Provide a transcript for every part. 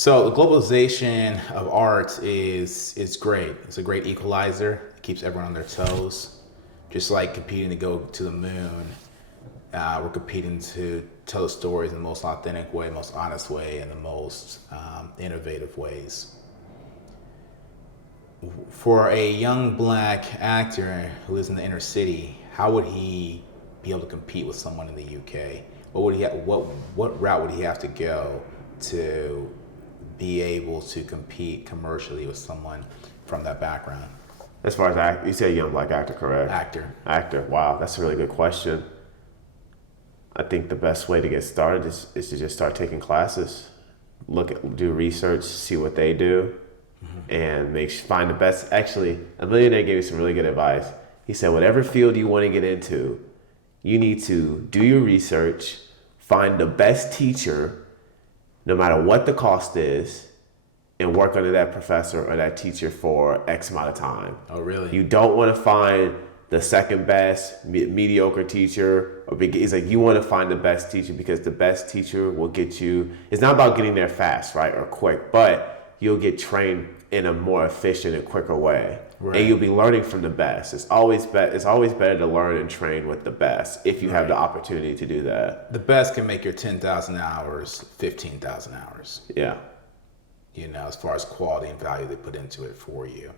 So the globalization of art is great. It's a great equalizer. It keeps everyone on their toes. Just like competing to go to the moon, we're competing to tell the stories in the most authentic way, most honest way, and the most innovative ways. For a young black actor who lives in the inner city, how would he be able to compete with someone in the UK? What route would he have to go to be able to compete commercially with someone from that background? As far as you say young black actor, correct? Actor. Actor. Wow, that's a really good question. I think the best way to get started is to just start taking classes, do research, see what they do, and find the best. Actually, a millionaire gave me some really good advice. He said, whatever field you want to get into, you need to do your research, find the best teacher, no matter what the cost is, and work under that professor or that teacher for X amount of time. Oh, really? You don't want to find the second best mediocre teacher it's like you want to find the best teacher, because the best teacher will get you. It's not about getting there fast, right, or quick, but you'll get trained in a more efficient and quicker way. Right. And you'll be learning from the best. It's always better to learn and train with the best if you have the opportunity to do that. The best can make your 10,000 hours 15,000 hours. Yeah. As far as quality and value they put into it for you,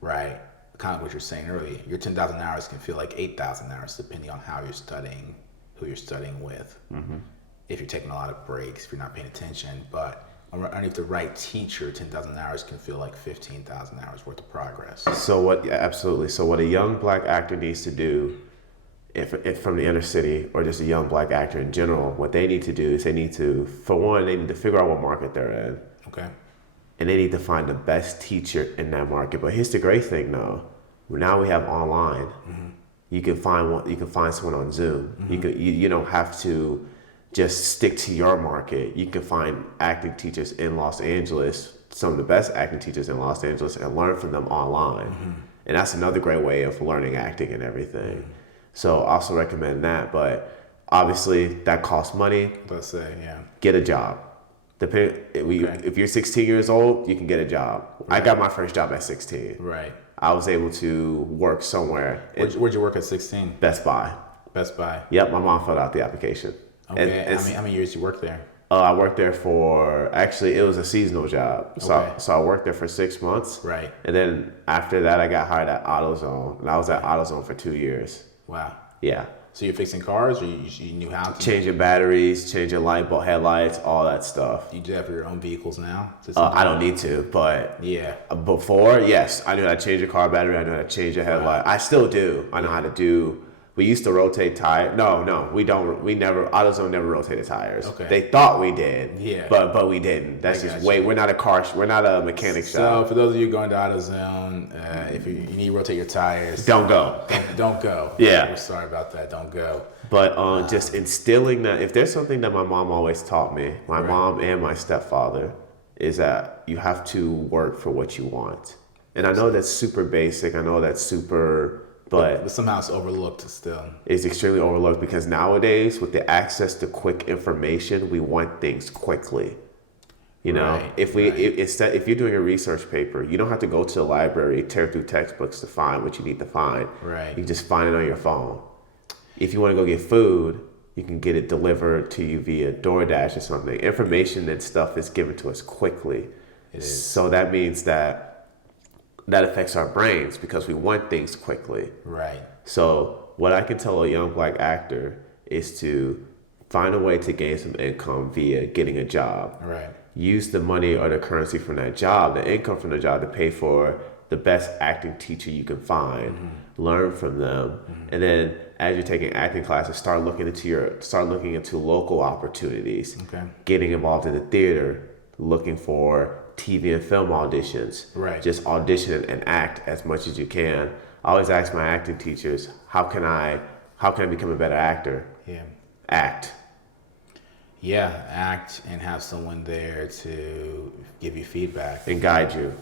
right? Kind of what you're saying earlier. Your 10,000 hours can feel like 8,000 hours depending on how you're studying, who you're studying with. Mm-hmm. If you're taking a lot of breaks, if you're not paying attention. But underneath the right teacher, 10,000 hours can feel like 15,000 hours worth of progress. Absolutely. So what a young black actor needs to do, if from the inner city, or just a young black actor in general, what they need to do is they need to figure out what market they're in. Okay. And they need to find the best teacher in that market. But here's the great thing, though. Now we have online. Mm-hmm. You can find someone on Zoom. Mm-hmm. You don't have to just stick to your market. You can find acting teachers in Los Angeles, some of the best acting teachers in Los Angeles, and learn from them online. Mm-hmm. And that's another great way of learning acting and everything. Mm-hmm. So I also recommend that. But obviously that costs money. Let's say, yeah. Get a job. If you're 16 years old, you can get a job. Right. I got my first job at 16. Right. I was able to work somewhere. Where'd you work at 16? Best Buy. Best Buy. Yep, my mom filled out the application. Okay. And how many years you worked there? I worked there it was a seasonal job. So I worked there for 6 months. Right. And then after that, I got hired at AutoZone. And I was at AutoZone for 2 years. Wow. Yeah. So you're fixing cars, or you knew how to? Changing batteries, changing light bulb headlights, all that stuff. You do have your own vehicles now? I don't need to, but yeah. Before, yes, I knew how to change a car battery. I knew how to change a headlight. Wow. I still do. I know how to do. We used to rotate tires. No, we don't. We never. AutoZone never rotated tires. Okay. They thought we did. Yeah. But we didn't. That's just way. We're not a mechanic shop. So for those of you going to AutoZone, if you need to rotate your tires, don't go. Don't go. Yeah. We're sorry about that. Don't go. But just instilling that, if there's something that my mom always taught me, my mom and my stepfather, is that you have to work for what you want. And I know that's super basic. I know that's super. But somehow it's overlooked still. It's extremely overlooked because nowadays, with the access to quick information, we want things quickly. Right, if you're doing a research paper, you don't have to go to the library, tear through textbooks to find what you need to find. Right. You can just find it on your phone. If you want to go get food, you can get it delivered to you via DoorDash or something. Information and stuff is given to us quickly. It is. So that means that affects our brains because we want things quickly. Right. So what I can tell a young black actor is to find a way to gain some income via getting a job. Right. Use the money or the currency from that job, the income from the job, to pay for the best acting teacher you can find. Mm-hmm. Learn from them. Mm-hmm. And then as you're taking acting classes, start looking into local opportunities. Okay. Getting involved in the theater, looking for TV and film auditions. Right. Just audition and act as much as you can. I always ask my acting teachers, how can I become a better actor? Yeah. Act. Yeah, act and have someone there to give you feedback. And guide you.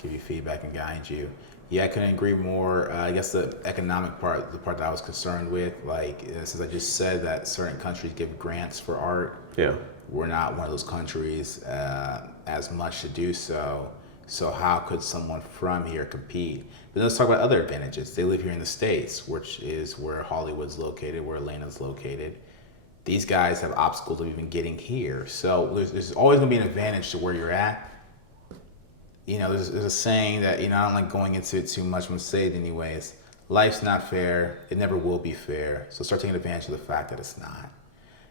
Give you feedback and guide you. Yeah, I couldn't agree more. I guess the economic part, the part that I was concerned with, like, since I just said that certain countries give grants for art, Yeah. we're not one of those countries as much to do so. So how could someone from here compete? But let's talk about other advantages. They live here in the States, which is where Hollywood's located, where Atlanta's located. These guys have obstacles of even getting here. So there's always going to be an advantage to where you're at. There's a saying that, I don't like going into it too much. I'm going to say it anyways. Life's not fair. It never will be fair. So start taking advantage of the fact that it's not.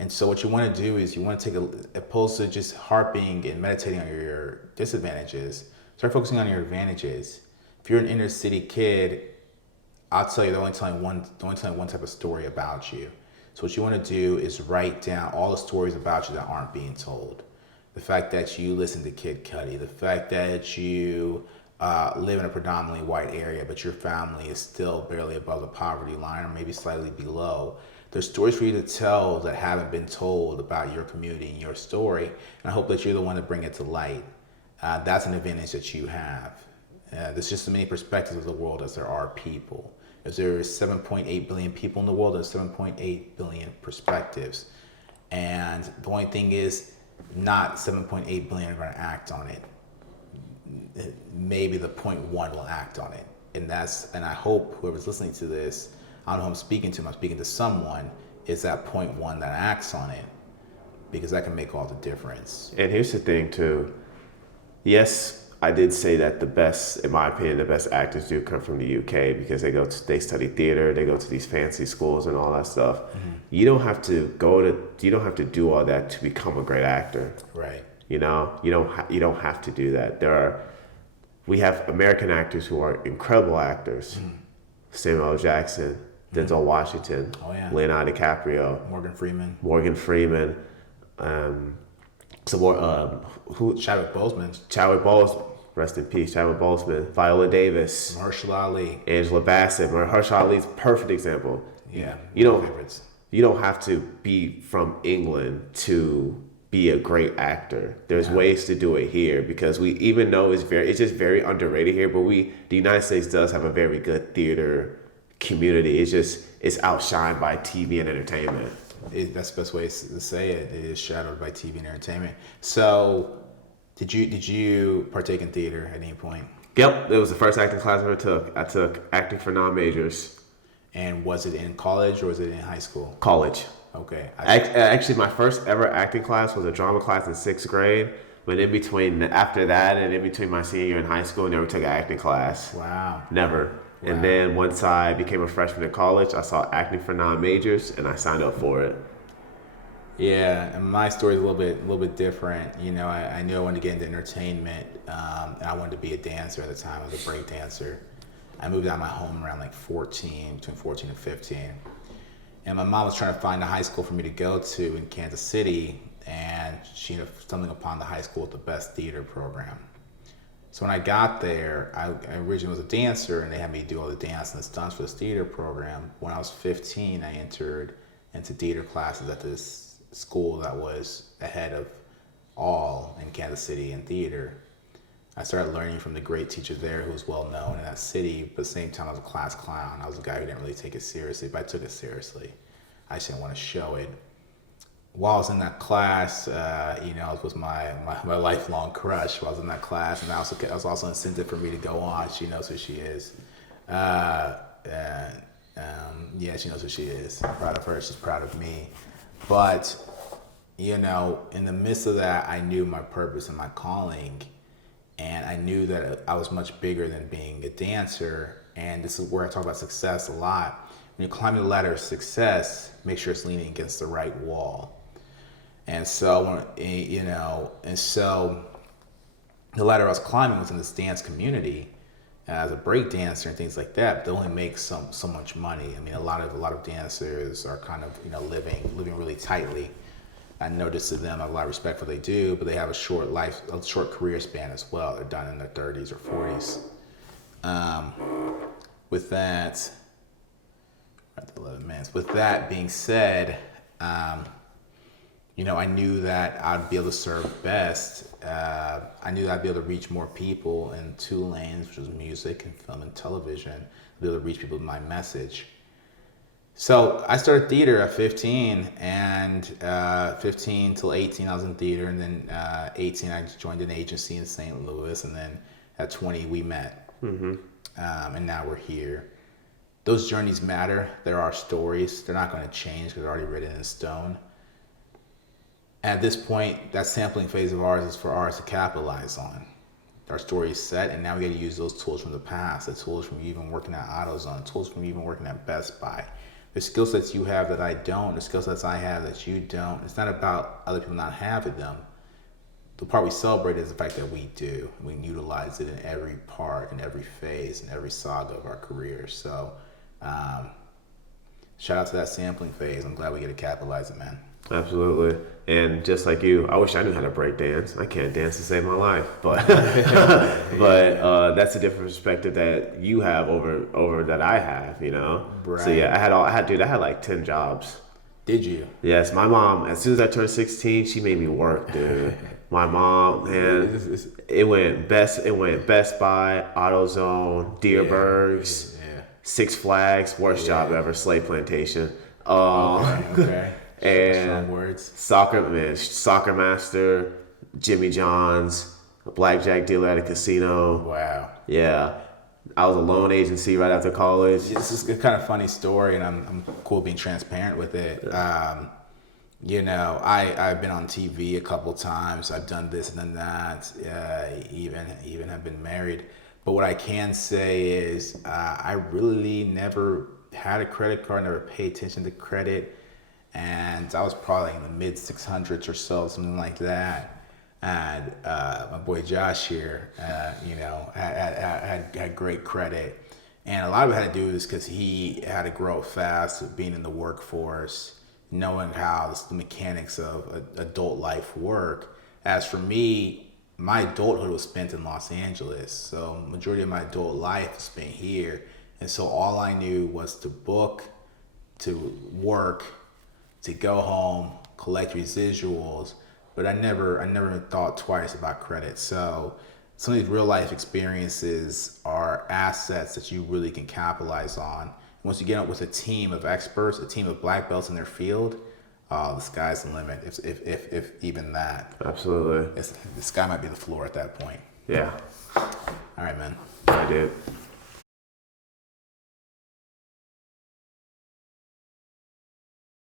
And so what you want to do is you want to opposed to just harping and meditating on your disadvantages, start focusing on your advantages. If you're an inner city kid, I'll tell you, they're only telling one type of story about you. So what you want to do is write down all the stories about you that aren't being told. The fact that you listen to Kid Cudi, the fact that you live in a predominantly white area, but your family is still barely above the poverty line or maybe slightly below. There's stories for you to tell that haven't been told about your community and your story, and I hope that you're the one to bring it to light. That's an advantage that you have. There's just as many perspectives of the world as there are people. If there's 7.8 billion people in the world, there's 7.8 billion perspectives. And the only thing is, not 7.8 billion are going to act on it. Maybe the 0.1 will act on it. And I hope whoever's listening to this, I don't know who I'm speaking to someone, is that 0.1 that acts on it. Because that can make all the difference. And here's the thing too. Yes, I did say that the best, in my opinion, the best actors do come from the UK because they study theater, they go to these fancy schools and all that stuff. Mm-hmm. You don't have to do all that to become a great actor. Right. You don't have to do that. We have American actors who are incredible actors. Mm-hmm. Samuel L. Jackson, Denzel Washington, Leonardo DiCaprio, Morgan Freeman. Chadwick Boseman, rest in peace. Chadwick Boseman, Viola Davis, Mahershala Ali, Angela Bassett. Mahershala Ali's a perfect example. Yeah, you don't have to be from England to be a great actor. There's ways to do it here because we, even though it's just very underrated here, but the United States does have a very good theater community. It's outshined by TV and entertainment. That's the best way to say it. It is shadowed by TV and entertainment. So, did you partake in theater at any point? Yep, it was the first acting class I ever took. I took acting for non-majors. And was it in college or was it in high school? College. Okay. Actually, my first ever acting class was a drama class in 6th grade. But after that, and in between my senior year in high school, I never took an acting class. Wow. Never. Wow. And then once I became a freshman in college, I saw acting for non-majors, and I signed up for it. Yeah, and my story is a little bit different. I knew I wanted to get into entertainment, and I wanted to be a dancer at the time. I was a break dancer. I moved out of my home around between 14 and 15. And my mom was trying to find a high school for me to go to in Kansas City, and she stumbled upon the high school with the best theater program. So when I got there, I originally was a dancer, and they had me do all the dance and the stunts for this theater program. When I was 15, I entered into theater classes at this school that was ahead of all in Kansas City in theater. I started learning from the great teacher there who was well known in that city, but at the same time I was a class clown. I was a guy who didn't really take it seriously, but I took it seriously. I just didn't want to show it. While I was in that class, it was my lifelong crush while I was in that class, and I was also incentive for me to go on. She knows who she is. She knows who she is. I'm proud of her. She's proud of me. But, in the midst of that, I knew my purpose and my calling, and I knew that I was much bigger than being a dancer. And this is where I talk about success a lot. When you're climbing the ladder of success, make sure it's leaning against the right wall. And so, the ladder I was climbing was in this dance community as a break dancer and things like that. But they only make so much money. I mean, a lot of dancers are kind of living really tightly. I notice to them, I have a lot of respect for what they do, but they have a short career span as well. They're done in their 30s or 40s. With that, we're at 11 minutes. With that being said, I knew that I'd be able to serve best. I knew that I'd be able to reach more people in two lanes, which was music and film and television. I'd be able to reach people with my message. So I started theater at 15, and 15 till 18 I was in theater, and then 18 I joined an agency in St. Louis, and then at 20 we met, and now we're here. Those journeys matter. There are stories. They're not going to change because they're already written in stone. At this point, that sampling phase of ours is for ours to capitalize on. Our story is set, and now we got to use those tools from the past, the tools from you even working at AutoZone, tools from you even working at Best Buy. The skill sets you have that I don't, the skill sets I have that you don't. It's not about other people not having them. The part we celebrate is the fact that we do. We utilize it in every part, in every phase, in every saga of our career. So, shout out to that sampling phase. I'm glad we get to capitalize it, man. Absolutely. And just like you, I wish I knew how to break dance. I can't dance to save my life, but that's a different perspective that you have over that I have, Right. So yeah, I had like 10 jobs. Did you? Yes, my mom, as soon as I turned 16, she made me work, dude. My mom, man, it went Best Buy, AutoZone, Deerbergs, Six Flags, worst job ever, slave plantation. Okay. And Strong words. Soccer master, Jimmy John's, a blackjack dealer at a casino. Wow. Yeah. I was a loan agency right after college. This is a kind of funny story, and I'm cool being transparent with it. I've been on TV a couple times. I've done this and done that. Even have been married. But what I can say is I really never had a credit card, never paid attention to credit. And I was probably in the mid 600s or so, something like that. And my boy Josh here, had great credit. And a lot of it had to do with because he had to grow up fast, being in the workforce, knowing how the mechanics of adult life work. As for me, my adulthood was spent in Los Angeles. So majority of my adult life was spent here. And so all I knew was to book, to work, to go home, collect residuals, but I never thought twice about credit. So some of these real life experiences are assets that you really can capitalize on. Once you get up with a team of experts, a team of black belts in their field, the sky's the limit. If even that. Absolutely. The sky might be the floor at that point. Yeah. All right, man. I did.